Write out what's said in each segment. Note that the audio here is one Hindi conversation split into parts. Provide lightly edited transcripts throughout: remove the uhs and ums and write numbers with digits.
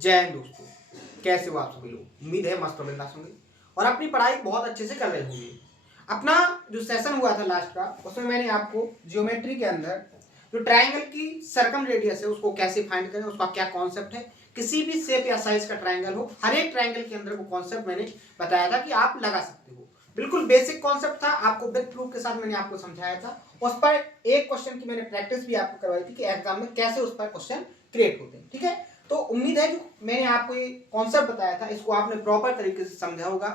जय हिंद दोस्तों, कैसे हो आप सभी लोग। उम्मीद है मस्त और बिंदास होंगे और अपनी पढ़ाई बहुत अच्छे से कर रहे होंगे। अपना जो सेशन हुआ था लास्ट का, उसमें मैंने आपको ज्योमेट्री के अंदर जो ट्रायंगल की सर्कम रेडियस है उसको कैसे फाइंड करें, उसका क्या कॉन्सेप्ट है, किसी भी शेप या साइज का ट्रायंगल हो, हर एक ट्रायंगल के अंदर वो कॉन्सेप्ट मैंने बताया था कि आप लगा सकते हो। बिल्कुल बेसिक कॉन्सेप्ट था, आपको विद प्रूफ के साथ मैंने आपको समझाया था। उस पर एक क्वेश्चन की मैंने प्रैक्टिस भी आपको करवाई थी कि एग्जाम में कैसे उस पर क्वेश्चन क्रिएट होते हैं। ठीक है, तो उम्मीद है जो मैंने आपको ये कॉन्सेप्ट बताया था इसको आपने प्रॉपर तरीके से समझा होगा,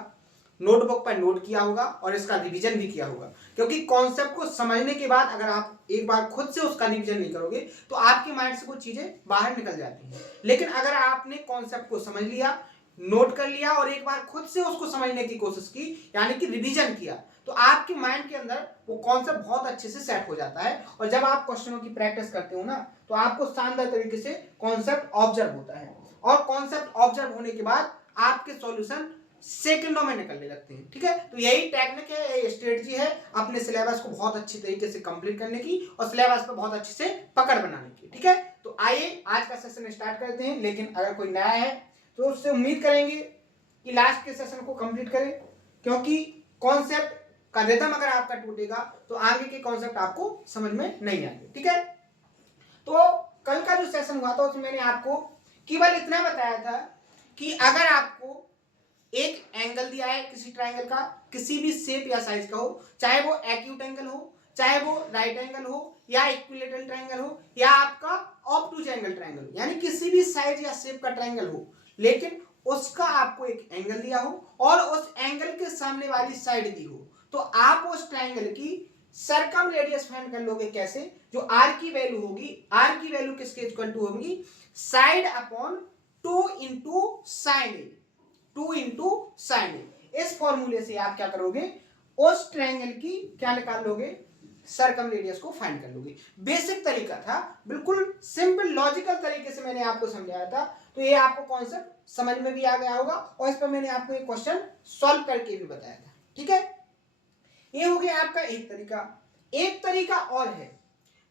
नोटबुक पर नोट किया होगा और इसका रिवीजन भी किया होगा। क्योंकि कॉन्सेप्ट को समझने के बाद अगर आप एक बार खुद से उसका रिवीजन नहीं करोगे तो आपके माइंड से कुछ चीजें बाहर निकल जाती हैं। लेकिन अगर आपने कॉन्सेप्ट को समझ लिया, नोट कर लिया और एक बार खुद से उसको समझने की कोशिश की, यानी कि रिवीजन किया, तो आपके माइंड के अंदर वो कॉन्सेप्ट बहुत अच्छे से सेट हो जाता है। और जब आप क्वेश्चनों की प्रैक्टिस करते हो ना, तो आपको शानदार तरीके से कॉन्सेप्ट ऑब्जर्व होता है और कॉन्सेप्ट ऑब्जर्व होने के बाद आपके सॉल्यूशन सेकंडों में निकलने लगते हैं। ठीक है, तो यही टेक्निक है, यही स्ट्रेटजी है अपने सिलेबस को बहुत अच्छी तरीके से कंप्लीट करने की और सिलेबस पर बहुत अच्छे से पकड़ बनाने की। ठीक है, तो आइए आज का सेशन स्टार्ट करते हैं। लेकिन अगर कोई नया है तो उससे उम्मीद करेंगे कि लास्ट के सेशन को कंप्लीट करें, क्योंकि कॉन्सेप्ट का रिदम अगर आपका टूटेगा तो आगे के कॉन्सेप्ट आपको समझ में नहीं आएंगे। ठीक है, तो कल का जो सेशन हुआ था उसमें मैंने आपको केवल इतना बताया था कि अगर आपको एक एंगल दिया है किसी ट्रायंगल का, किसी भी शेप या साइज का हो, चाहे वो एक्यूट एंगल हो, चाहे वो राइट एंगल हो, या इक्विलेटरल ट्रायंगल हो, या आपका ऑब्टूज एंगल ट्रायंगल हो, यानी किसी भी साइज या शेप का ट्रायंगल हो, लेकिन उसका आपको एक एंगल दिया हो और उस एंगल के सामने वाली साइड दी हो, तो आप उस ट्रायंगल की सर्कम रेडियस फाइंड कर लोगे। कैसे? जो आर की वैल्यू होगी, आर की वैल्यू किसके इक्वल टू होगी? साइड अपॉन 2 इंटू साइन ए, 2 इंटू साइन ए। इस फॉर्मूले से आप क्या करोगे? उस ट्रायंगल की क्या निकाल लोगे? सर्कम रेडियस को फाइंड कर लोगे। बेसिक तरीका था, बिल्कुल सिंपल लॉजिकल तरीके से मैंने आपको समझाया था। तो ये आपको कॉन्सेप्ट समझ में भी आ गया होगा और इस पर मैंने आपको एक क्वेश्चन सॉल्व करके भी बताया था। ठीक है, ये हो गया आपका एक तरीका। एक तरीका और है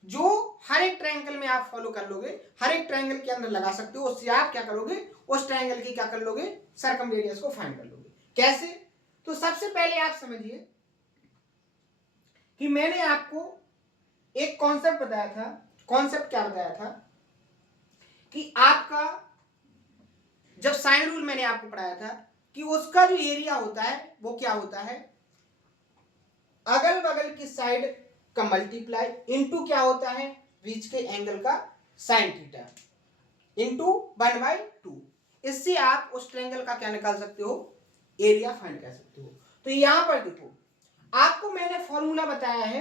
जो हर एक ट्रायंगल में आप फॉलो कर लोगे, हर एक ट्रायंगल के अंदर लगा सकते हो। उससे आप क्या करोगे? उस ट्रायंगल की क्या कर लोगे? सर्कम रेडियस को फाइंड कर लोगे। कैसे? तो सबसे पहले आप समझिए कि मैंने आपको एक कॉन्सेप्ट बताया था। कॉन्सेप्ट क्या बताया था कि आपका जब साइन रूल मैंने आपको पढ़ाया था कि उसका जो एरिया होता है वो क्या होता है? अगल बगल की साइड का मल्टीप्लाई इंटू क्या होता है? बीच के एंगल का साइन थीटा इंटू 1/2। इससे आप उस ट्रायंगल का क्या निकाल सकते हो? एरिया फाइंड कर सकते हो। तो यहां पर देखो, आपको मैंने फॉर्मूला बताया है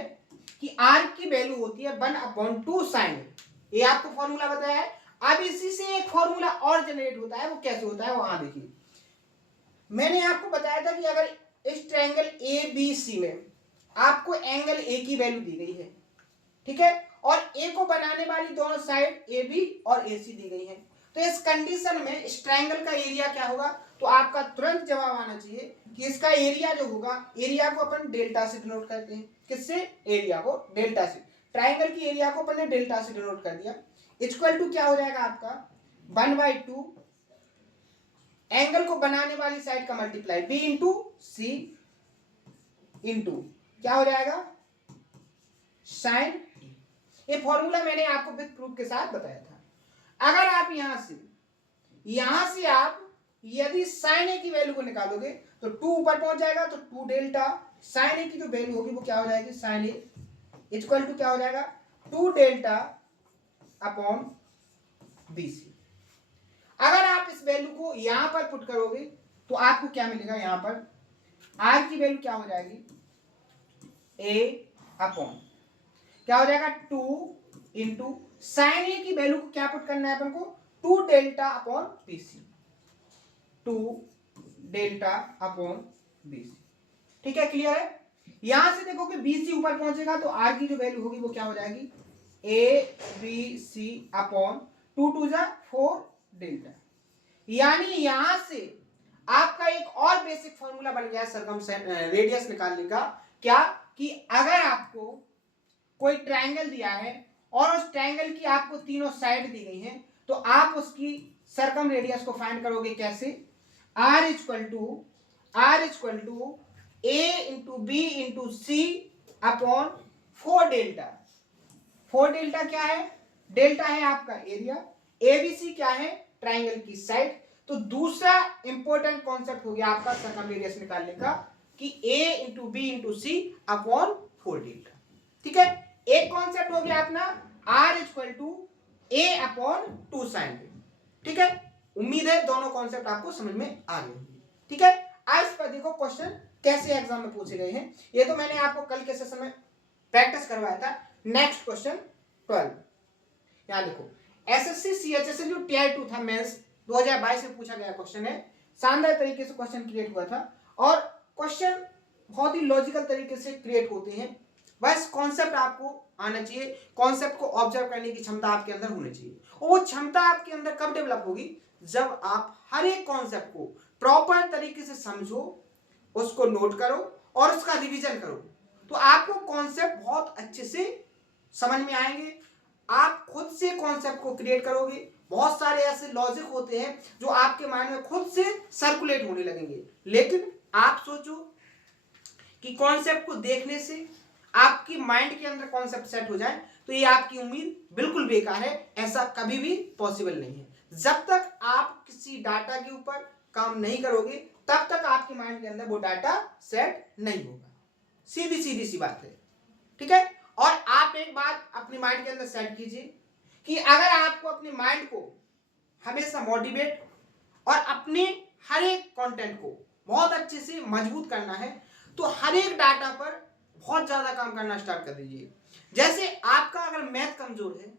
कि आर की वैल्यू होती है 1/2 साइन। ये आपको फॉर्मूला बताया है। अब इसी से एक फॉर्मूला और जनरेट होता है, वो कैसे होता है वहां देखिए। मैंने आपको बताया था कि अगर इस ट्रायंगल ए बी सी में आपको एंगल ए की वैल्यू दी गई है, ठीक है, और ए को बनाने वाली दोनों साइड ए बी और ए सी दी गई है, तो इस कंडीशन में इस ट्रायंगल का एरिया क्या होगा? तो आपका तुरंत जवाब आना चाहिए कि इसका एरिया जो होगा, एरिया को अपन डेल्टा से डिनोट करते हैं। किससे? एरिया को डेल्टा से। ट्रायंगल की एरिया को अपन ने डेल्टा से डिनोट कर दिया। इक्वल टू क्या हो जाएगा आपका? 1/2 एंगल को बनाने वाली साइड का मल्टीप्लाई बी इंटू सी इंटू क्या हो जाएगा? साइन। ये फॉर्मूला मैंने आपको विद प्रूफ के साथ बताया था। अगर आप यहां से आप यदि साइन ए की वैल्यू को निकालोगे तो 2 ऊपर पहुंच जाएगा, तो 2 डेल्टा साइन ए की जो वैल्यू होगी वो क्या हो जाएगी? साइन ए इक्वल टू क्या हो जाएगा? 2 डेल्टा अपॉन बी सी। अगर आप इस वैल्यू को यहां पर पुट करोगे तो आपको क्या मिलेगा? यहां पर आर की वैल्यू क्या हो जाएगी? ए अपॉन क्या हो जाएगा? 2 इंटू साइन ए की वैल्यू को क्या पुट करना है अपन को? 2 delta upon BC, 2 delta upon BC. ठीक है, क्लियर है? यहां से देखो कि बीसी ऊपर पहुंचेगा तो आर की जो वैल्यू होगी वो क्या हो जाएगी? ए बी सी अपॉन 2 2 जा 4 डेल्टा। यानी यहां से आपका एक और बेसिक फॉर्मूला बन गया सर्कम रेडियस निकालने का। क्या? कि अगर आपको कोई ट्रायंगल दिया है और उस ट्रायंगल की आपको तीनों साइड दी गई हैं, तो आप उसकी सर्कम रेडियस को फाइंड करोगे कैसे, r equal to a into B into C upon 4 delta. 4 delta क्या है, डेल्टा है आपका एरिया, ABC क्या है, ट्राइंगल की साइड। तो दूसरा इंपॉर्टेंट कॉन्सेप्ट हो गया आपका सर्कम रेडियस निकालने का कि a into B into C upon 4 delta. ठीक है, एक कॉन्सेप्ट हो गया अपना r equal to a upon 2 sine. ठीक है, उम्मीद है दोनों कॉन्सेप्ट आपको समझ में आ गए होंगे। ठीक है, आज पर देखो क्वेश्चन कैसे एग्जाम में पूछे गए हैं, ये तो मैंने आपको कल के सेशन में प्रैक्टिस करवाया था। नेक्स्ट क्वेश्चन 12, यहां देखो एसएससी सीएचएसएल जो टीआई 2 था मेंस 2022 में पूछा गया क्वेश्चन है। शानदार तरीके से क्वेश्चन क्रिएट हुआ था और क्वेश्चन बहुत ही लॉजिकल तरीके से क्रिएट होते हैं। बस कॉन्सेप्ट आपको आना चाहिए, कॉन्सेप्ट को ऑब्जर्व करने की क्षमता आपके अंदर होनी चाहिए। और वो क्षमता आपके अंदर कब डेवलप होगी, जब आप हर एक कॉन्सेप्ट को प्रॉपर तरीके से समझो, उसको नोट करो और उसका रिवीजन करो, तो आपको कॉन्सेप्ट बहुत अच्छे से समझ में आएंगे। आप खुद से कॉन्सेप्ट को क्रिएट करोगे। बहुत सारे ऐसे लॉजिक होते हैं जो आपके माइंड में खुद से सर्कुलेट होने लगेंगे, लेकिन आप सोचो कि कॉन्सेप्ट को देखने से आपकी माइंड के अंदर कॉन्सेप्ट सेट हो जाए, तो ये आपकी उम्मीद बिल्कुल बेकार है। ऐसा कभी भी पॉसिबल नहीं है। जब तक आप किसी डाटा के ऊपर काम नहीं करोगे, तब तक आपके माइंड के अंदर वो डाटा सेट नहीं होगा। सीधी सीधी सी बात है। ठीक है, और आप एक बात अपनी माइंड के अंदर सेट कीजिए कि अगर आपको अपने माइंड को हमेशा मोटिवेट और अपने हर एक कंटेंट को बहुत अच्छे से मजबूत करना है, तो हर एक डाटा पर बहुत ज्यादा काम करना स्टार्ट कर दीजिए। जैसे आपका अगर मैथ कमजोर है,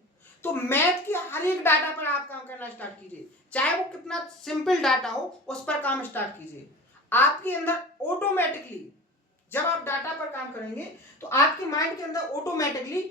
तो मैथ के हर एक डाटा पर आप काम करना स्टार्ट कीजिए, चाहे वो कितना सिंपल डाटा हो, उस पर काम स्टार्ट कीजिए। आपके अंदर ऑटोमेटिकली जब आप डाटा पर काम करेंगे, तो आपके माइंड के अंदर ऑटोमेटिकली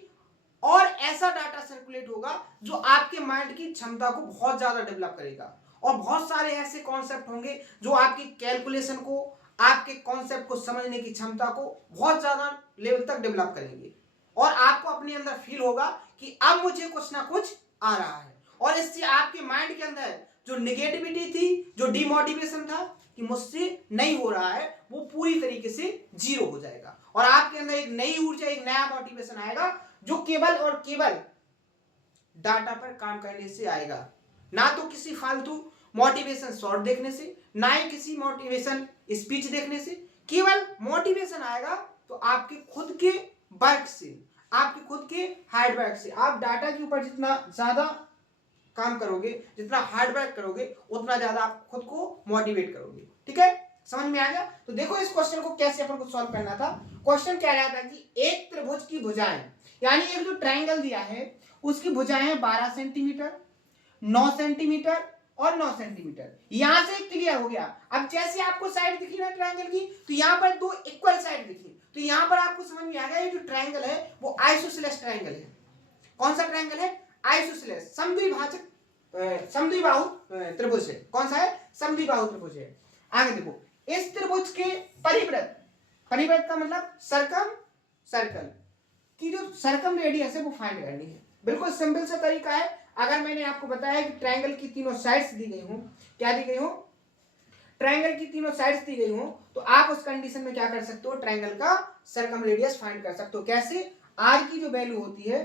और ऐसा डाटा सर्कुलेट होगा जो आपके माइंड की क्षमता को बहुत ज्यादा डेवलप करेगा। और बहुत सारे ऐसे कॉन्सेप्ट होंगे जो आपकी कैलकुलेशन को, आपके कॉन्सेप्ट को समझने की क्षमता को बहुत ज्यादा लेवल तक डेवलप करेंगे। और आपको अपने अंदर फील होगा कि अब मुझे कुछ ना कुछ आ रहा है, और इससे आपके माइंड के अंदर जो निगेटिविटी थी, जो डिमोटिवेशन था कि मुझसे नहीं हो रहा है, वो पूरी तरीके से जीरो हो जाएगा। और आपके अंदर एक नई ऊर्जा, एक नया मोटिवेशन आएगा, जो केवल और केवल डाटा पर काम करने से आएगा, ना तो किसी फालतू मोटिवेशन शॉर्ट देखने से, ना ही किसी मोटिवेशन स्पीच देखने से। केवल मोटिवेशन आएगा तो आपके खुद के वर्क से, आपके खुद के हार्ड वर्क से। आप डाटा के ऊपर जितना ज्यादा काम करोगे, जितना हार्ड वर्क करोगे, उतना ज्यादा आप खुद को मोटिवेट करोगे। ठीक है, समझ में आ गया? तो देखो इस क्वेश्चन को कैसे अपन को सॉल्व करना था। क्वेश्चन कह रहा था कि एक त्रिभुज की भुजाएं, यानी एक जो ट्राइंगल दिया है उसकी भुजाएं 12 सेंटीमीटर, 9 सेंटीमीटर और 9 सेंटीमीटर। यहां से क्लियर हो गया। अब जैसे आपको साइड दिखी ना ट्राइंगल की, तो यहां पर दो इक्वल साइड दिखी, तो यहां पर आपको समझ में आ गया ये जो ट्राइंगल है वो आइसोसेलेस ट्राइंगल है। कौन सा ट्राइंगल है? आइसोसेलेस, समद्विभाजक, समद्विबाहु त्रिभुज है। कौन सा है? समद्विबाहु त्रिभुज है। आगे देखो, इस त्रिभुज के परिवृत्त, परिवृत्त का मतलब सर्कम सर्कल की जो सर्कम रेडियस है वो फाइंड करनी है। बिल्कुल सिंपल सा तरीका है। अगर मैंने आपको बताया कि ट्रायंगल की तीनों साइड्स दी गई हो, क्या दी गई हो? ट्रायंगल की तीनों साइड्स दी गई हो, तो आप उस कंडीशन में क्या कर सकते हो? ट्रायंगल का सर्कम रेडियस फाइंड कर सकते हो। कैसे? आर की जो वैल्यू होती है,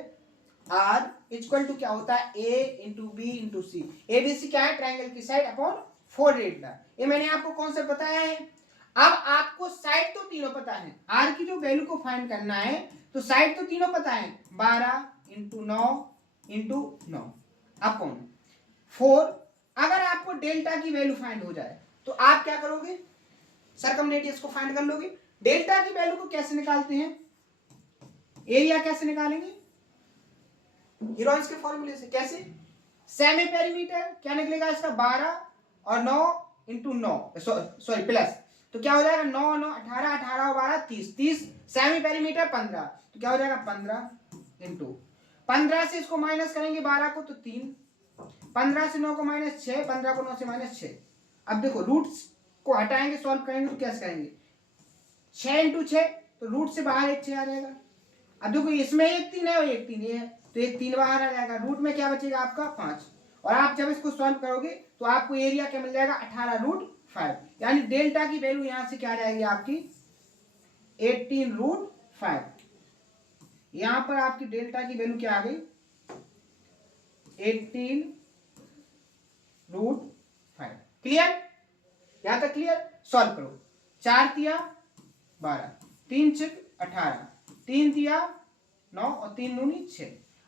आर इक्वल टू क्या होता है? A into B into C. A B C क्या है? ट्रायंगल की साइड अपॉन 4 रेडियस। ये मैंने आपको कौन सा बताया है। अब आपको साइड तो तीनों पता है, आर की जो वैल्यू को फाइंड करना है, तो साइड तो तीनों पता है, 12 इंटू 9 इंटू 9 अपॉन 4। अगर आपको डेल्टा की वैल्यू फाइंड हो जाए, तो आप क्या करोगे? सर्कम रेडियस को फाइंड कर लोगे। डेल्टा की वैल्यू को कैसे निकालते हैं? एरिया कैसे निकालेंगे? हीरोइंस के फॉर्मूले से। कैसे? सेमी पेरीमीटर क्या निकलेगा इसका? 12 और 9 इंटू 9, सॉरी प्लस, तो क्या हो जाएगा? 9 9 18, 18 और 12 30, 30 सेमी पेरीमीटर 15, तो क्या हो जाएगा? 15 इंटू 15 से इसको माइनस करेंगे 12 को, तो 3, 15 से 9 को माइनस 6, 15 को 9 से माइनस 6। अब देखो रूट्स को हटाएंगे, सॉल्व करेंगे तो कैसे करेंगे? 6 इंटू 6, तो रूट से बाहर एक 6 आ जाएगा। अब देखो इसमें एक 3 है और एक 3 है, तो एक 3 बाहर आ जाएगा। रूट में क्या बचेगा आपका? 5। और आप जब इसको सॉल्व करोगे तो आपको एरिया क्या मिल जाएगा 18√5, यानी डेल्टा की वैल्यू यहां से क्या आ जाएगी आपकी 18√5। यहां पर आपकी डेल्टा की वैल्यू क्या आ गई 18√5। क्लियर, यहां तक क्लियर। सॉल्व करो, 4 दिया 12, 3 6 18, 3 दिया 9 और 3 दूनी 6।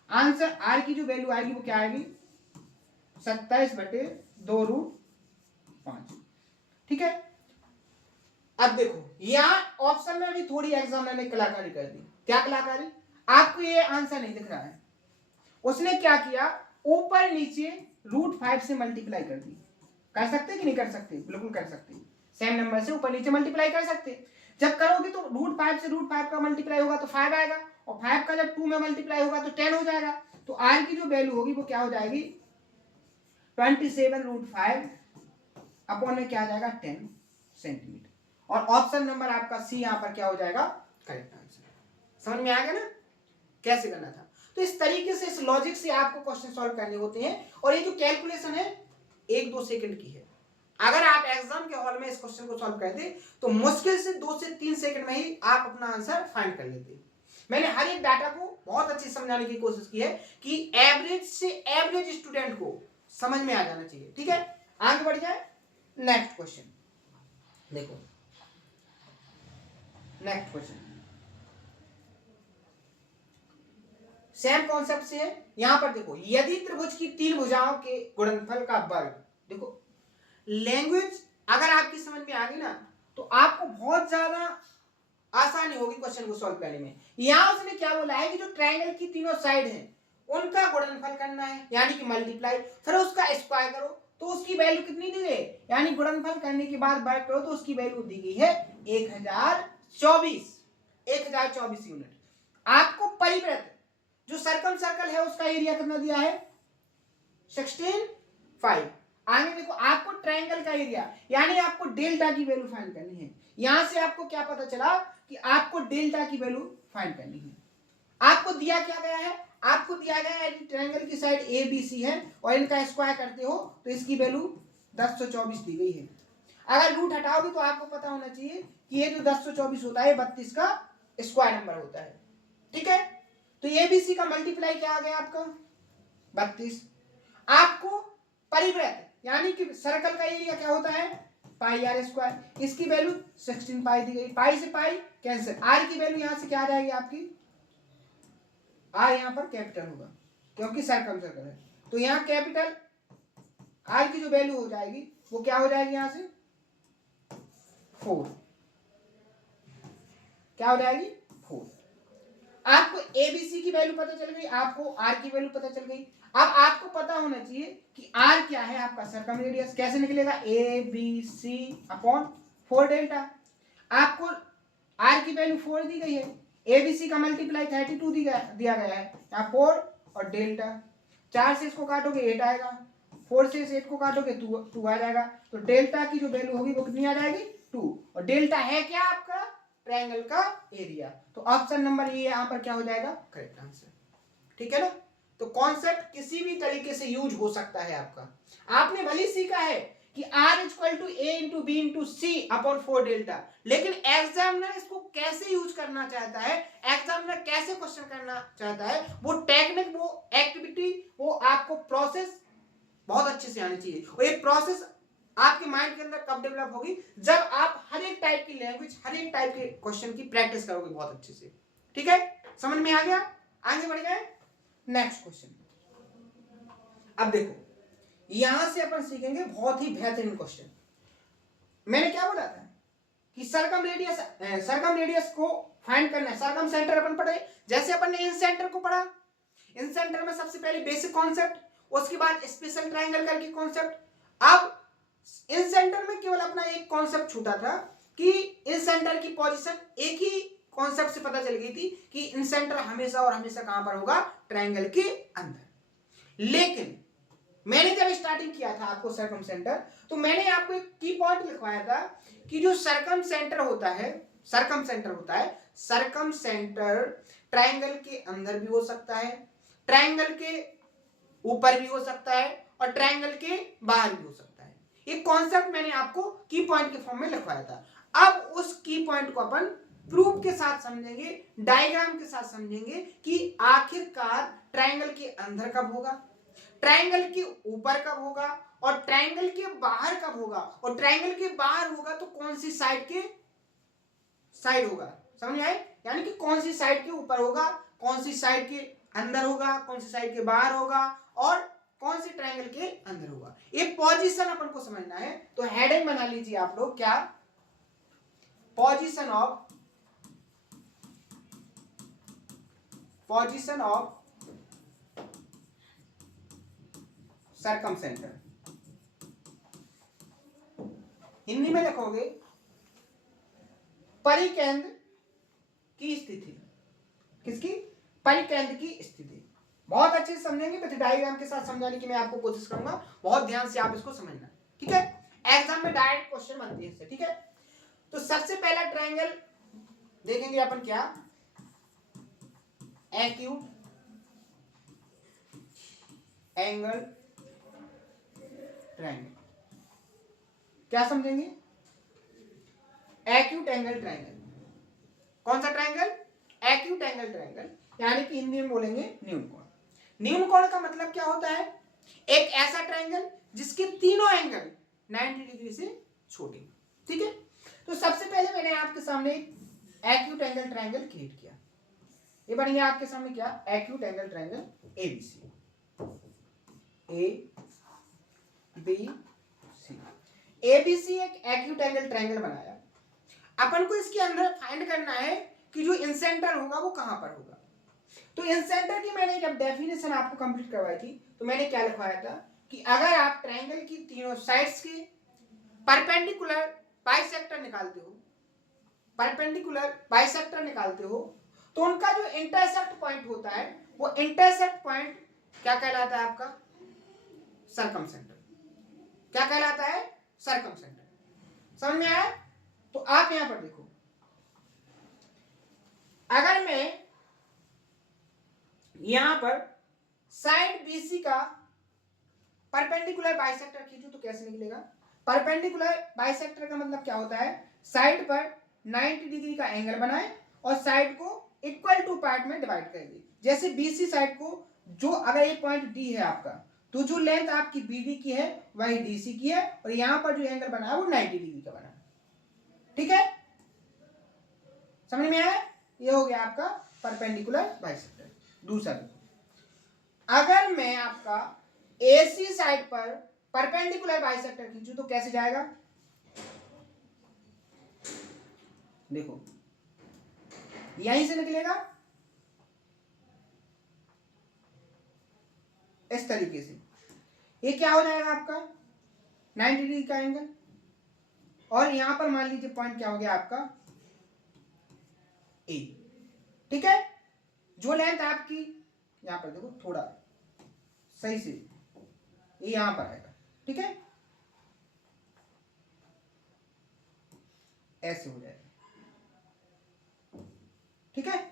आंसर आर की जो वैल्यू आएगी वो क्या आएगी 27/2√5। ठीक है। अब देखो यहां ऑप्शन में भी थोड़ी एग्जामिनर ने कलाकारी कर दी। क्या कलाकारी, आपको ये आंसर नहीं दिख रहा है, उसने क्या किया ऊपर नीचे √5 से मल्टीप्लाई कर दी। कर सकते कि नहीं कर सकते, बिल्कुल कर सकते, सेम नंबर से ऊपर नीचे मल्टीप्लाई कर सकते। जब करोगे तो √5 से √5 का मल्टीप्लाई होगा तो 5 आएगा, और 5 का जब 2 में मल्टीप्लाई होगा तो 10 हो जाएगा। तो आर की जो वैल्यू होगी वो क्या हो जाएगी 27√5 अपॉन में क्या आ जाएगा 10 सेंटीमीटर। और ऑप्शन नंबर आपका सी यहां पर क्या हो जाएगा करेक्ट आंसर। समझ में आ गया ना कैसे करना था। तो इस तरीके से, इस लॉजिक से आपको क्वेश्चन सॉल्व करने होते हैं। और ये जो कैलकुलेशन है 1-2 सेकंड की है। अगर आप एग्जाम के हॉल में इस क्वेश्चन को सॉल्व करते तो मुश्किल से 2 से 3 सेकंड में ही आप अपना आंसर फाइंड कर लेते। मैंने हर एक डाटा को बहुत अच्छे से समझाने की कोशिश की है कि एवरेज से एवरेज स्टूडेंट को समझ में आ जाना चाहिए। ठीक है, आगे बढ़ जाए। नेक्स्ट क्वेश्चन देखो, नेक्स्ट क्वेश्चन सेम कॉन्सेप्ट से है। यहां पर देखो, यदि त्रिभुज की 3 भुजाओं के गुणनफल का वर्ग, देखो लैंग्वेज अगर आपकी समझ में आ गई ना तो आपको बहुत ज्यादा आसानी होगी क्वेश्चन को सॉल्व करने में। यहां उसने क्या बोला है कि जो ट्रायंगल की तीनों साइड हैं उनका गुणनफल करना है, यानी कि मल्टीप्लाई, फिर उसका स्क्वायर करो तो उसकी वैल्यू कितनी दी गई, यानी गुणनफल करने के बाद वर्ग करो तो उसकी वैल्यू दी गई है 1024 यूनिट। आपको परिवृत्त जो सर्कम सर्कल है उसका एरिया कितना दिया है 16.5। आगे देखो आपको ट्रायंगल का एरिया, यानी आपको डेल्टा की वैल्यू फाइंड करनी है। यहां से आपको क्या पता चला कि आपको डेल्टा की वैल्यू फाइंड करनी है। आपको दिया क्या गया है, आपको दिया गया है ट्रायंगल की साइड ए बी सी है और इनका स्क्वायर करते हो तो इसकी वैल्यू 1024 दी गई है। अगर रूट हटाओगे तो आपको पता होना चाहिए कि ये जो 1024 होता है 32 का स्क्वायर नंबर होता है। ठीक है, तो ए बी सी का मल्टीप्लाई क्या आ गया आपका 32। आपको परिवृत्त यानी कि सर्कल का एरिया क्या होता है पाई आर स्क्वायर, इसकी वैल्यू 16 पाई दी गई। पाई से पाई कैंसिल, आर की वैल्यू यहां से क्या आ जाएगी आपकी, आर यहां पर कैपिटल होगा क्योंकि सर्कल सर्कल है, तो यहां कैपिटल आर की जो वैल्यू हो जाएगी वो क्या हो जाएगी यहां से 4। क्या हो जाएगी 4। आपको एबीसी की वैल्यू पता चल गई, आपको आर की वैल्यू पता चल गई। अब आपको पता होना चाहिए कि आर क्या है आपका सर्कम रेडियस, कैसे निकलेगा A B C upon 4 delta. आपको आर की वैल्यू 4 दी गई है, एबीसी का मल्टीप्लाई 32 दिया गया है, यहाँ 4 और डेल्टा। 4 से इसको काटोगे 8 आएगा, 4 से इस 8 को काटोगे 2 आ जाएगा। तो डेल्टा की जो वैल्यू होगी वो कितनी आ जाएगी 2। और डेल्टा है क्या आपका ट्रायंगल का एरिया। तो ऑप्शन नंबर ये यहां पर क्या हो जाएगा करेक्ट आंसर। ठीक है ना, तो कॉन्सेप्ट किसी भी तरीके से यूज हो सकता है आपका। आपने भले सीखा है कि R equal to A into B into C upon 4 delta, लेकिन एग्जामिनर इसको कैसे यूज करना चाहता है, एग्जामिनर कैसे क्वेश्चन करना चाहता है, वो टेक्निक, वो एक्टिविटी, वो आपको प्रोसेस बहुत अच्छे से आनी चाहिए। और ये प्रोसेस आपके माइंड के अंदर कब डेवलप होगी, जब आप हर एक टाइप की लैंग्वेज, हर एक टाइप के क्वेश्चन की प्रैक्टिस करोगे बहुत अच्छे से। ठीक है, समझ में आ गया, आगे बढ़ गए नेक्स्ट क्वेश्चन। अब देखो यहां से अपन सीखेंगे बहुत ही बेहतरीन क्वेश्चन। मैंने क्या बोला था कि सर्कम रेडियस को फाइंड करना है। सर्कम सेंटर अपन पढ़े, जैसे अपन ने इन सेंटर को पढ़ा, इन सेंटर में सबसे पहले बेसिक कॉन्सेप्ट, उसके बाद स्पेशल ट्रायंगल करके कॉन्सेप्ट। अब इन सेंटर में केवल अपना एक कॉन्सेप्ट छूटा था कि इन सेंटर की पोजीशन एक ही कॉन्सेप्ट से पता चल गई थी कि इन सेंटर हमेशा और हमेशा कहां पर होगा ट्रायंगल के अंदर। लेकिन मैंने जब स्टार्टिंग किया था आपको सर्कम सेंटर, तो मैंने आपको एक की पॉइंट लिखवाया था कि जो सर्कम सेंटर होता है, सर्कम सेंटर ट्रायंगल के अंदर भी हो सकता है, ट्रायंगल के ऊपर भी हो सकता है और ट्रायंगल के बाहर भी हो सकता है। ये कॉन्सेप्ट मैंने आपको की पॉइंट के फॉर्म में लिखवाया था। अब उस की पॉइंट को अपन प्रूफ के साथ समझेंगे, डायग्राम के साथ समझेंगे कि आखिरकार ट्रायंगल के अंदर कब होगा, ट्रायंगल के ऊपर कब होगा और ट्रायंगल के बाहर कब होगा, और ट्रायंगल के बाहर होगा तो कौन सी साइड होगा। समझ आए? यानी कि कौन सी साइड के ऊपर होगा, कौन सी साइड के अंदर होगा, कौन सी साइड के बाहर होगा और कौन सी ट्रायंगल के अंदर होगा। ये पोजीशन अपन को समझना है। तो हेडिंग बना लीजिए आप लोग, क्या? Position of सर्कमसेंटर। हिंदी में लिखोगे परिकेंद्र की स्थिति। किसकी? परिकेंद्र की स्थिति। बहुत अच्छे से समझेंगे, विद डायग्राम के साथ समझाने की मैं आपको कोशिश करूंगा। बहुत ध्यान से आप इसको समझना, ठीक है? एग्जाम में डायरेक्ट क्वेश्चन बनती है इससे, ठीक है? तो सबसे पहला ट्रायंगल देखेंगे अपन, क्या? Acute angle triangle. क्या समझेंगे? Acute angle triangle. कौन सा ट्रायंगल? एक्यूट एंगल ट्रायंगल, यानी कि हिंदी में बोलेंगे न्यून कोण। न्यून कोण का मतलब क्या होता है? एक ऐसा ट्रायंगल जिसके तीनों एंगल 90 डिग्री से छोटे, ठीक है? तो सबसे पहले मैंने आपके सामने एक्यूट एंगल ट्रायंगल क्रिएट किया। ये बन गया आपके सामने, क्या? Acute angle triangle ABC. ABC एक एक्यूट एंगल ट्रायंगल बनाया। अपन को इसके अंदर फाइंड करना है कि जो इंसेंटर होगा वो कहां पर होगा। तो इंसेंटर की मैंने जब डेफिनेशन आपको कंप्लीट करवाई थी तो मैंने क्या लिखवाया था कि अगर आप ट्रायंगल की तीनों साइड्स के परपेंडिकुलर बाइसेक्टर निकालते हो तो उनका जो इंटरसेक्ट पॉइंट होता है वो इंटरसेक्ट पॉइंट क्या कहलाता है आपका? सर्कमसेंटर। क्या कहलाता है? सर्कमसेंटर। समझ में आया? तो आप यहां पर देखो, अगर मैं यहां पर साइड बीसी का परपेंडिकुलर बाइसेक्टर खींचूं तो कैसे निकलेगा? परपेंडिकुलर बाइसेक्टर का मतलब क्या होता है? साइड पर 90 डिग्री का एंगल बनाए और साइड को इक्वल टू पार्ट में डिवाइड कर दे। जैसे बीसी साइड को, जो अगर ये पॉइंट डी है आपका, तो जो लेंथ आपकी बीडी की है वही डीसी की है, और यहां पर जो एंगल बना है वो 90 डिग्री का बना है, ठीक है? समझ में आया? ये हो गया आपका परपेंडिकुलर बाइसेक्टर। दूसरा, अगर मैं आपका एसी साइड पर परपेंडिकुलर बाइसेक्टर खींचूं तो कैसे जाएगा? देखो, यहीं से निकलेगा इस तरीके से। ये क्या हो जाएगा आपका? 90 डिग्री का एंगल, और यहां पर मान लीजिए पॉइंट क्या हो गया आपका? ए, ठीक है? जो लेंथ आपकी, यहां पर देखो थोड़ा सही से, ये यहां पर आएगा, ठीक है? ऐसे हो जाएगा, ठीक है?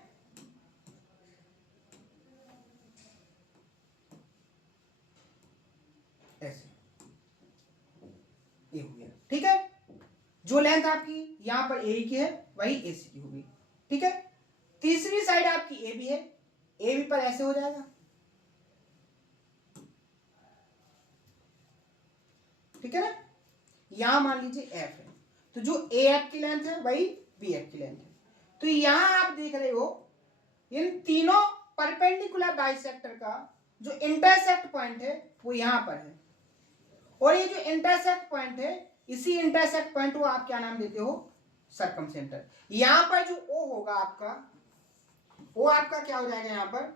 ऐसे, ये हो गया, ठीक है? जो लेंथ आपकी यहां पर ए की है वही एसी की होगी, ठीक है? तीसरी साइड आपकी ए बी है, ए बी पर ऐसे हो जाएगा, ठीक है ना? यहां मान लीजिए एफ है, तो जो ए एफ की लेंथ है वही बी एफ की लेंथ है। तो यहां आप देख रहे हो इन तीनों परपेंडिकुलर बाइसेक्टर का जो इंटरसेक्ट पॉइंट है वो यहां पर है, और ये जो इंटरसेक्ट पॉइंट है, इसी इंटरसेक्ट पॉइंट को आप क्या नाम देते हो? सर्कमसेंटर। यहां पर जो ओ होगा आपका, वो आपका क्या हो जाएगा यहां पर?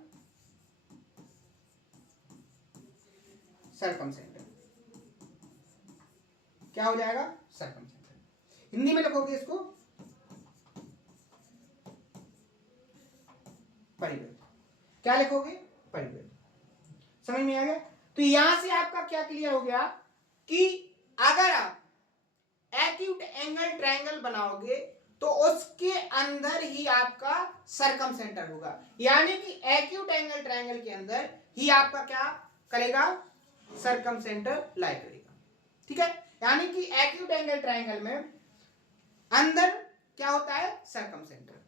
सर्कमसेंटर। क्या हो जाएगा? सर्कमसेंटर। हिंदी में लिखोगे इसको परिवृत्त। क्या लिखोगे? परिवृत्त। समझ में आ गया? तो यहां से आपका क्या क्लियर हो गया कि अगर आप एक्यूट एंगल ट्रायंगल बनाओगे तो उसके अंदर ही आपका सर्कमसेंटर होगा, यानी कि एक्यूट एंगल ट्रायंगल के अंदर ही आपका क्या करेगा? सर्कम सेंटर लाई करेगा। ठीक है, यानी कि एक्यूट एंगल ट्रायंगल में अंदर क्या होता है, सर्कम सेंटर।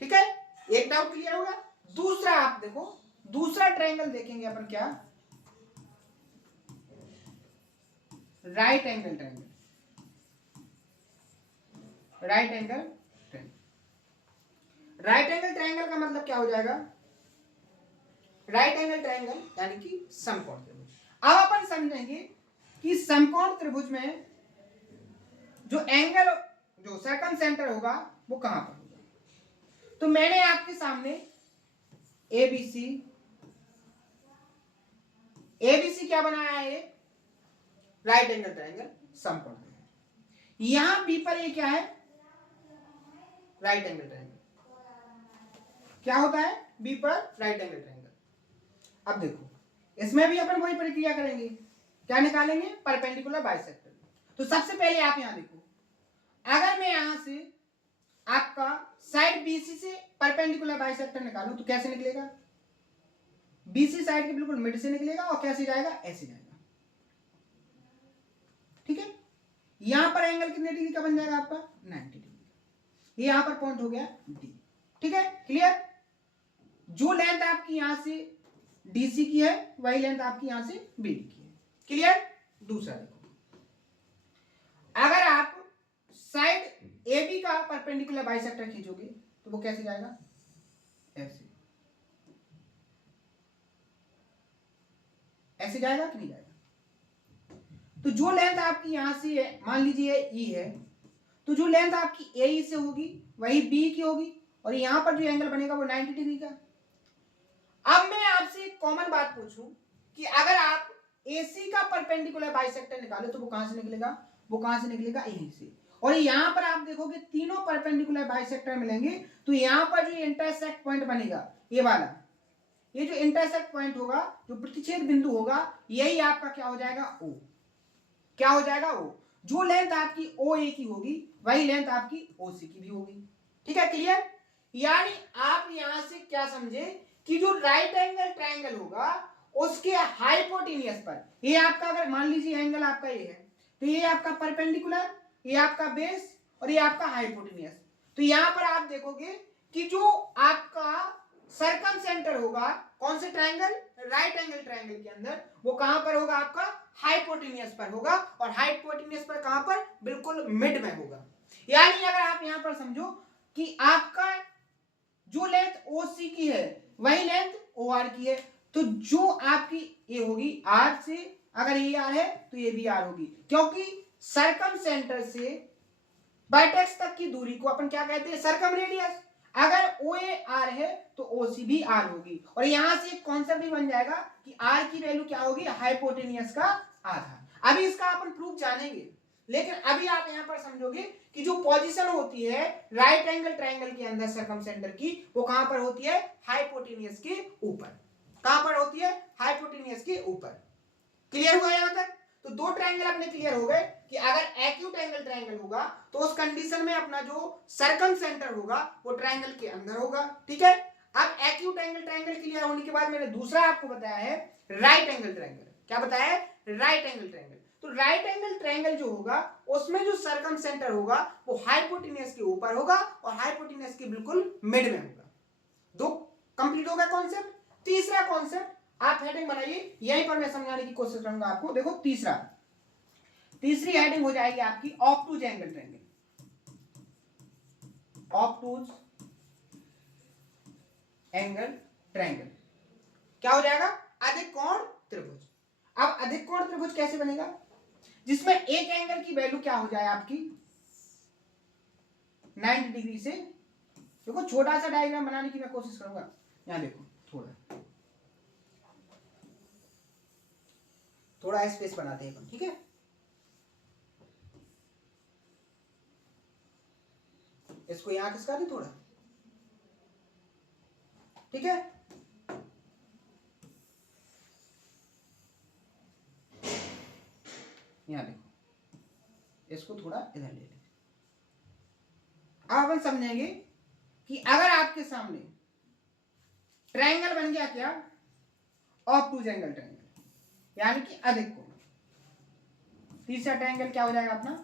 ठीक है, एक डाउट क्लियर होगा। दूसरा आप देखो, दूसरा ट्रायंगल देखेंगे अपन क्या, right angle triangle. Right angle triangle, right angle triangle का मतलब क्या हो जाएगा, राइट एंगल ट्रायंगल यानी कि समकोण त्रिभुज। अब अपन समझेंगे कि समकोण त्रिभुज में जो एंगल, जो सर्कम सेंटर होगा वो कहां पर होगा। तो मैंने आपके सामने एबीसी, एबीसी क्या बनाया है, राइट एंगल ट्रायंगल समकोण त्रिभुज। यहां बी पर ये क्या है, राइट एंगल ट्रायंगल। क्या होता है, बी पर राइट एंगल ट्रायंगल। अब देखो, इसमें भी अपन वही प्रक्रिया करेंगे, क्या निकालेंगे, परपेंडिकुलर बाइसेक्टर। तो सबसे पहले आप यहां देखो, अगर मैं यहां से आपका साइड बीसी से परपेंडिकुलर बाइसेक्टर निकालूं तो कैसे निकलेगा, बीसी साइड के बिल्कुल मिड से निकलेगा और कैसे जाएगा, ऐसे जाएगा। ठीक है, यहां पर एंगल कितने डिग्री का बन जाएगा आपका, 90 डिग्री। ये यहां पर पॉइंट हो गया डी। ठीक है, क्लियर। जो लेंथ आपकी यहां से डीसी की है वही लेंथ आपकी यहां से बीडी की है। क्लियर। दूसरा देखो, अगर आप साइड एबी का परपेंडिकुलर बाइसेक्टर खींचोगे तो वो कैसे जाएगा, ऐसे, ऐसे जाएगा कि नहीं जाएगा। तो जो लेंथ आपकी यहां से है, मान लीजिए ई है, तो जो लेंथ आपकी ए से होगी वही बी की होगी, और यहां पर जो एंगल बनेगा वो 90 डिग्री का। अब मैं आपसे एक कॉमन बात पूछूं कि अगर आप AC का परपेंडिकुलर बाइसेक्टर निकालो तो वो कहां से निकलेगा, वो कहां से निकलेगा, यहीं से। और यहां पर आप देखोगे तीनों परपेंडिकुलर बाइसेक्टर मिलेंगे, तो यहां पर जो इंटरसेक्ट पॉइंट बनेगा, ये वाला, ये जो इंटरसेक्ट पॉइंट होगा, जो प्रतिच्छेद बिंदु होगा, यही आपका क्या हो जाएगा, O। क्या हो जाएगा, O। जो लेंथ आपकी OA की होगी वही लेंथ आपकी OC की भी होगी। ठीक है, क्लियर। यानी आप यहां से क्या समझे कि जो राइट एंगल ट्रायंगल होगा उसके हाइपोटेनियस पर, ये आपका अगर मान लीजिए एंगल आपका ये है, तो ये आपका परपेंडिकुलर, ये आपका बेस और ये आपका हाइपोटेनियस। तो यहां पर आप देखोगे कि जो आपका सर्कम सेंटर होगा कौन से ट्रायंगल, राइट एंगल ट्रायंगल के अंदर, वो कहां पर होगा, आपका हाइपोटेनियस पर होगा। और हाइपोटेनियस पर कहां पर, बिल्कुल मिड में होगा। यानी अगर आप यहां पर समझो कि आपका जो लेंथ OC की है वही लेंथ OR की है, तो जो आपकी ये होगी R से, अगर ये R है तो ये भी R होगी, क्योंकि सर्कम सेंटर से वर्टेक्स तक की दूरी को अपन क्या कहते हैं, सर्कम रेडियस। अगर OA R है तो OC भी R होगी, और यहां से एक कॉन्सेप्ट भी बन जाएगा कि R की वैल्यू क्या होगी, हाइपोटेनियस का आधा। अभी इसका अपन प्रूफ जानेंगे, लेकिन अभी आप यहां पर समझोगे कि जो पोजीशन होती है राइट एंगल ट्रायंगल के अंदर सर्कम सेंटर की, वो कहां पर होती है, हाइपोटेनियस के ऊपर। कहां पर होती है, हाइपोटेनियस के ऊपर। क्लियर हुआ यहां तक। तो दो ट्रायंगल अपने क्लियर हो गए कि अगर एक्यूट एंगल ट्रायंगल होगा तो उस कंडीशन में अपना जो सर्कम सेंटर होगा वो ट्रायंगल के अंदर होगा। ठीक है, अब एक्यूट एंगल ट्रायंगल क्लियर होने के बाद मैंने दूसरा आपको बताया है राइट एंगल ट्रायंगल। क्या बताया है, राइट एंगल ट्रायंगल। तो राइट एंगल ट्रायंगल जो होगा उसमें जो सर्कम सेंटर होगा वो हाइपोटेनियस के ऊपर होगा और हाइपोटेनियस के बिल्कुल मिड में होगा। दो कंप्लीट होगा कॉन्सेप्ट। तीसरा कॉन्सेप्ट आप हेडिंग बनाइए, यहीं पर मैं समझाने की कोशिश करूंगा आपको। देखो तीसरा, तीसरी हेडिंग हो जाएगी आपकी ऑब्टूज एंगल ट्रायंगल। ऑब्टूज एंगल ट्रायंगल क्या हो जाएगा, अधिक कोण त्रिभुज। अब अधिक कोण त्रिभुज कैसे बनेगा, जिसमें एक एंगल की वैल्यू क्या हो जाए आपकी 90 डिग्री से। देखो छोटा सा डायग्राम बनाने की मैं कोशिश करूंगा, यहां देखो थोड़ा स्पेस बनाते हैं, ठीक है। इसको यहां खिसका दें थोड़ा, ठीक है। यहां देखो, इसको थोड़ा इधर ले लें। अब अपन समझेंगे कि अगर आपके सामने ट्रायंगल बन गया क्या, ऑब्टूज एंगल ट्रायंगल। यानी कि अधिक कोण। तीसरा ट्रायंगल क्या हो जाएगा अपना,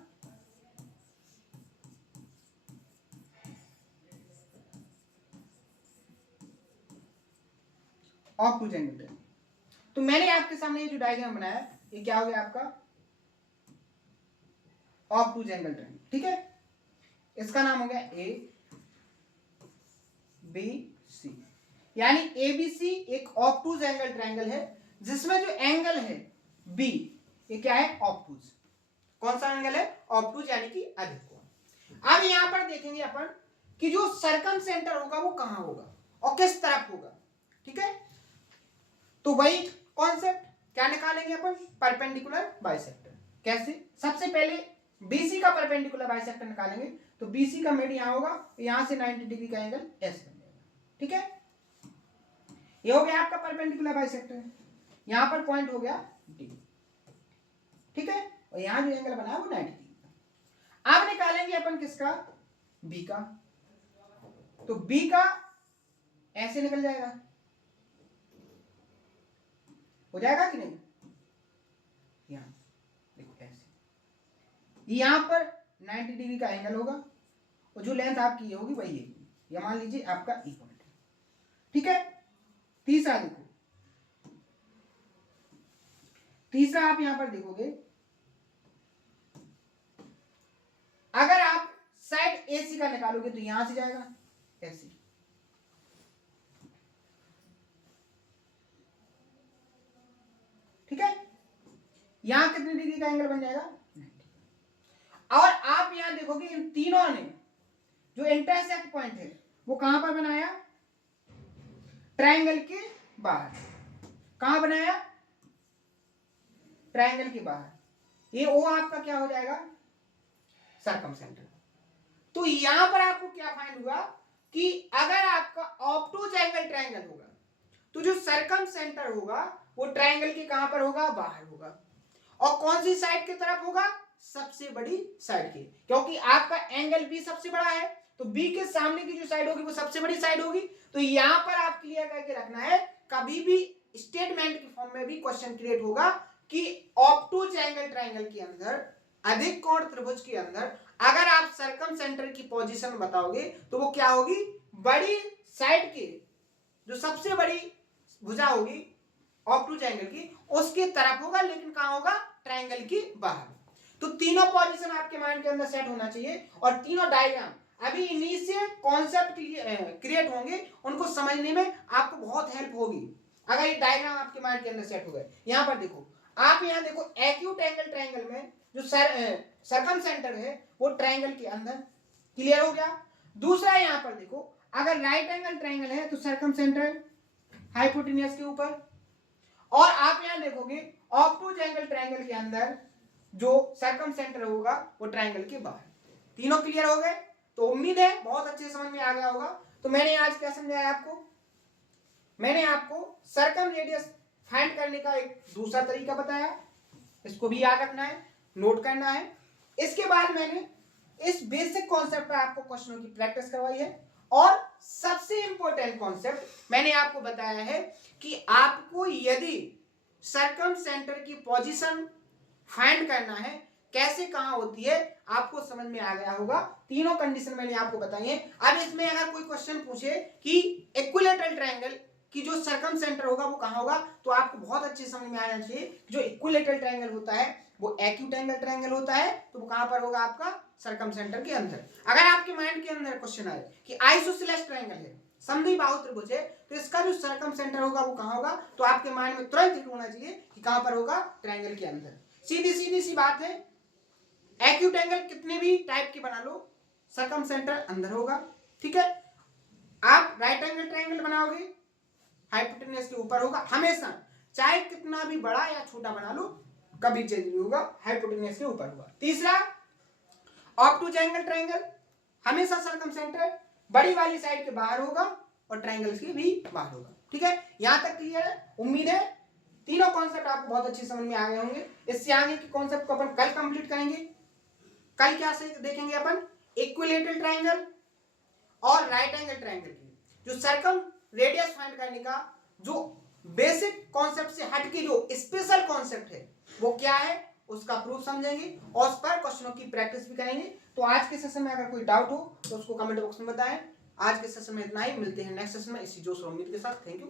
ऑब्टूज एंगल ट्रायंगल। तो मैंने आपके सामने ये जो डायग्राम बनाया ये क्या हो गया आपका, ऑब्टूज एंगल ट्रायंगल। ठीक है, इसका नाम हो गया ए बी सी, यानी एबीसी एक ऑब्टूज एंगल ट्रायंगल है जिसमें जो एंगल है बी ये क्या है, ऑब्टूज। कौन सा एंगल है, ऑब्टूज, यानी कि अधिक कोण। अब यहां पर देखेंगे अपन कि जो सर्कम सेंटर होगा वो कहां होगा और किस तरफ होगा। ठीक है, तो वही कॉन्सेप्ट क्या निकालेंगे अपन, परपेंडिकुलर बाइसेक्टर। कैसे, सबसे पहले बीसी का परपेंडिकुलर बाइसेक्टर निकालेंगे। तो बीसी का मिड यहां होगा, यहां से 90 डिग्री का एंगल एस बन जाएगा। ठीक है, ये हो गया आपका परपेंडिकुलर बाइसेक्टर, यहां पर पॉइंट हो गया डी। ठीक है, और यहां जो एंगल बना है वो 90 डिग्री का। अब निकालेंगे अपन किसका, बी का। तो बी का ऐसे निकल जाएगा, हो जाएगा कि नहीं, यहां देखो ऐसे, यहां पर 90 डिग्री का एंगल होगा और जो लेंथ आपकी ये होगी वही है, ये मान लीजिए आपका ई पॉइंट है। ठीक है, तीसरा देखो, तीसरा आप यहां पर देखोगे, अगर आप साइड एसी का निकालोगे तो यहां से जाएगा ऐसे, ठीक है, यहां कितने डिग्री का एंगल बन जाएगा, 90। और आप यहां देखोगे इन तीनों ने जो इंटरसेक्ट पॉइंट है वो कहां पर बनाया, ट्रायंगल के बाहर। कहां बनाया, ट्रायंगल के बाहर। ये ओ आपका क्या हो जाएगा, सर्कम सेंटर। तो यहां पर आपको क्या फाइंड हुआ कि अगर आपका ऑब्टूज एंगल ट्रायंगल होगा तो जो सर्कम सेंटर होगा वो ट्रायंगल के कहां पर होगा, बाहर होगा। और कौन सी साइड की तरफ होगा, सबसे बड़ी साइड की, क्योंकि आपका एंगल बी सबसे बड़ा है तो बी के सामने की जो साइड होगी वो सबसे बड़ी साइड होगी। तो यहां पर आप क्लियर करके रखना है, कभी भी स्टेटमेंट के फॉर्म में भी क्वेश्चन क्रिएट होगा कि ऑब्टूज एंगल ट्रायंगल के अंदर, अधिक कोण त्रिभुज के अंदर अगर आप सर्कम सेंटर की पोजीशन बताओगे तो वो क्या होगी, बड़ी साइड की जो सबसे बड़ी भुजा होगी ऑब्टूज एंगल की उसके तरफ होगा, लेकिन कहां होगा, ट्रायंगल के बाहर। तो तीनों पोजीशन आपके माइंड के अंदर सेट होना चाहिए और तीनों डायग्राम अभी इन्हीं से कॉन्सेप्ट क्रिएट होंगे, उनको समझने में आपको बहुत हेल्प होगी अगर ये डायग्राम आपके माइंड के अंदर सेट हो गए। यहां पर देखो, आप यहां देखो एक्यूट एंगल ट्रायंगल में जो सर्कम सेंटर है वो ट्रायंगल के अंदर, क्लियर हो गया। दूसरा यहां पर देखो, अगर राइट एंगल ट्रायंगल है तो सर्कम सेंटर हाइपोटेन्यूज के ऊपर, और आप यहां देखोगे ऑब्टूज एंगल ट्रायंगल के अंदर जो सर्कम सेंटर होगा वो ट्रायंगल के बाहर। तीनों क्लियर हो गए, तो उम्मीद है बहुत अच्छे से समझ में आ गया होगा। तो मैंने आज क्या समझाया आपको, मैंने आपको सर्कम रेडियस फाइंड करने का एक दूसरा तरीका बताया, इसको भी याद रखना है, नोट करना है। इसके बाद मैंने इस बेसिक कॉन्सेप्ट पर आपको क्वेश्चनों की प्रैक्टिस करवाई है, और सबसे इंपॉर्टेंट कॉन्सेप्ट मैंने आपको बताया है कि आपको यदि सर्कम सेंटर की पोजीशन फाइंड करना है, कैसे कहां होती है, आपको समझ में आ गया होगा। तीनों कंडीशन मैंने आपको बताई है। अब इसमें अगर कोई क्वेश्चन पूछे कि इक्विलैटरल ट्रायंगल की जो सर्कम सेंटर होगा वो कहां होगा, तो आपको बहुत अच्छे समझ में आना चाहिए जो इक्विलैटरल ट्रायंगल होता है वो एक्यूट एंगल ट्रायंगल होता है, तो वो कहां पर होगा, आपका सर्कम सेंटर के अंदर। अगर आपके माइंड के अंदर क्वेश्चन आए कि आइसोसेलेस ट्रायंगल है, समद्वि बाहु त्रिभुज है, तो इसका जो सर्कम सेंटर होगा वो कहां होगा, तो आपके माइंड में तुरंत हिट होना चाहिए कि कहां पर होगा, ट्रायंगल के अंदर। सीधी सीधी सी बात है, एक्यूट एंगल कितने भी टाइप के बना लो, सर्कम सेंटर अंदर होगा। ठीक है, आप राइट एंगल ट्रायंगल बनाओगे हाइपोटेन्यूज के ऊपर होगा हमेशा, चाहे कितना भी बड़ा या छोटा बना लो कभी चेंज नहीं होगा, हाइपोटेन्यूज के ऊपर होगा। तीसरा, ऑब्टूज एंगल ट्रायंगल हमेशा सर्कम सेंटर बड़ी वाली साइड के बाहर होगा और ट्रायंगल के भी बाहर होगा। ठीक है, यहां तक क्लियर है। उम्मीद है तीनों कॉन्सेप्ट आपको बहुत अच्छी समझ में आ गए होंगे। इससे आगे के कॉन्सेप्ट को अपन कल कंप्लीट करेंगे। कल क्या से देखेंगे अपन, इक्विलैटरल ट्रायंगल और राइट एंगल ट्रायंगल की जो सर्कम रेडियस फाइंड करने का जो बेसिक कॉन्सेप्ट से हट के जो स्पेशल कॉन्सेप्ट है वो क्या है उसका प्रूफ समझेंगे और उस पर क्वेश्चनों की प्रैक्टिस भी करेंगे। तो आज के सेशन में अगर कोई डाउट हो तो उसको कमेंट बॉक्स में बताएं। आज के सेशन में इतना ही, मिलते हैं नेक्स्ट सेशन में इसी जोश और उम्मीद के साथ। Thank you.